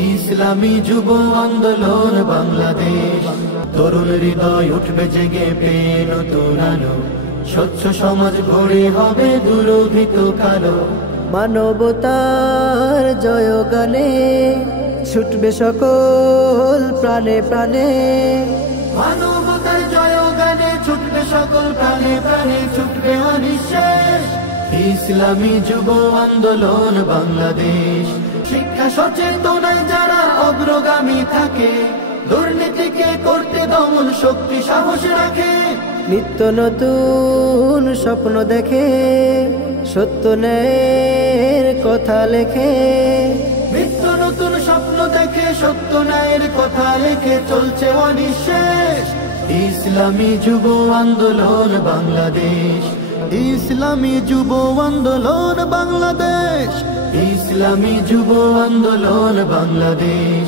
ইসলামী যুব আন্দোলন বাংলাদেশ, তরুণ হৃদয় উঠবে জেগে পেয়ে নতুন আলো, স্বচ্ছ সমাজ গড়ে হবে দুরভিত কালো। মানবতার জয়গানে ছুটবে সকল প্রাণে প্রাণে, মানবতার জয়গানে ছুটবে সকল প্রাণে প্রাণে, ছুটবে অনিঃশেষ ইসলামী যুব আন্দোলন বাংলাদেশ। শিক্ষা সচেতনায় যারা অগ্রগামী থাকে, দুর্নীতিকে করতে দমন শক্তি সাহস রাখে, নিত্য নতুন স্বপ্ন দেখে সত্য ন্যায়ের কথা লেখে, নিত্য নতুন স্বপ্ন দেখে সত্য ন্যায়ের কথা লেখে, চলছে অনিঃশেষ ইসলামী যুব আন্দোলন বাংলাদেশ। ইসলামী যুব আন্দোলন বাংলাদেশ, ইসলামী যুব আন্দোলন বাংলাদেশ।